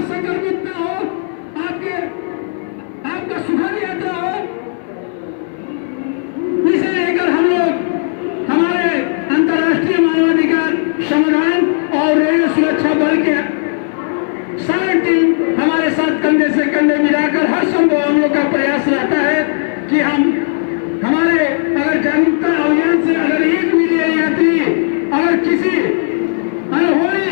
आप संक्रमित न हो, आपका सुखद यात्रा हो, इसे लेकर हम लोग हमारे अंतर्राष्ट्रीय मानवाधिकार संगठन और रेलवे सुरक्षा बल के सारी टीम हमारे साथ कंधे से कंधे मिलाकर हर संभव हम लोग का प्रयास रहता है कि हम हमारे अगर जागरूकता अभियान से अगर एक भी रेल यात्री अगर किसी अनहोनी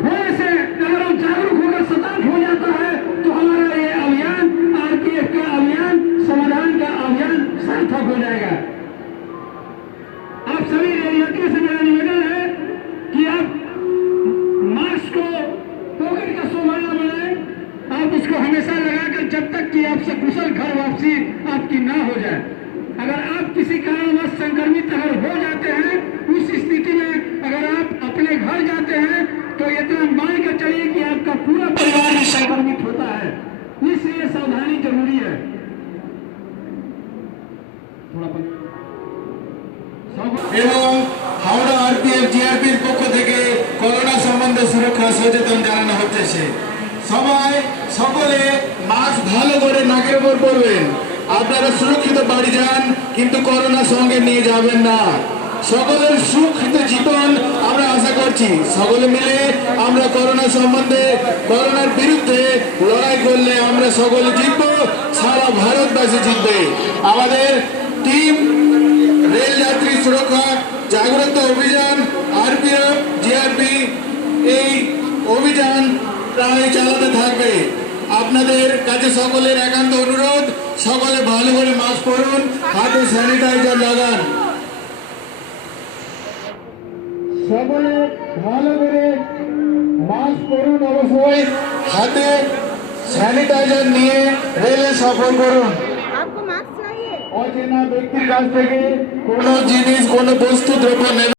होने से अगर हम जागरूक होकर सतर्क हो जाता है तो हमारा ये अभियान आरपीएफ का अभियान समाधान का अभियान सार्थक हो जाएगा। आप सभी रेल यात्रियों से मेरा निवेदन है कि आप मास्क को पॉकेट का सोमाना बनाएं, आप उसको हमेशा लगाकर जब तक कि आप सकुशल घर वापसी आपकी ना हो जाए। अगर आप किसी कारणवश संक्रमित अगर हो जाते हैं, उस स्थिति में अगर आप अपने घर जाते हैं तो इतना मान कर चलिए कि आपका पूरा परिवार ही संक्रमित होता है, इसलिए सावधानी जरूरी है। এবং হাওড়া আরপিএফ জিআরপির পক্ষ থেকে করোনা সম্বন্ধে সুরক্ষা সচেতন জানানো হচ্ছে। সবাই সকলে মাস্ক ভালো করে নাকের উপর পরবেন। আপনারা সুরক্ষিত বাড়ি যান, কিন্তু করোনা সঙ্গে নিয়ে যাবেন না। সকলের সুরক্ষিত জীবন আমরা আশা করছি। সকলে মিলে আমরা করোনা সম্বন্ধে করোনার বিরুদ্ধে লড়াই করলে আমরা সকলে জিতবো, সারা ভারতবাসী জিতবে। আমাদের টিম রেল যাত্রী সুরক্ষা জাগ্রত অভিযান আরপিএফ জিআরপি এই অভিযান প্রায় চালাতে থাকবে। আপনাদের কাছে সকলের একান্ত অনুরোধ, সকলে ভালো করে মাস্ক পরুন, হাতে স্যানিটাইজার লাগান। সকলে ভালো করে মাস্ক পরুন, অবশ্যই হাতে স্যানিটাইজার নিয়ে রেলে সফর করুন। অচেনা ব্যক্তির কাছ থেকে কোনো জিনিস কোনো বস্তু দ্রব্য নেবেন।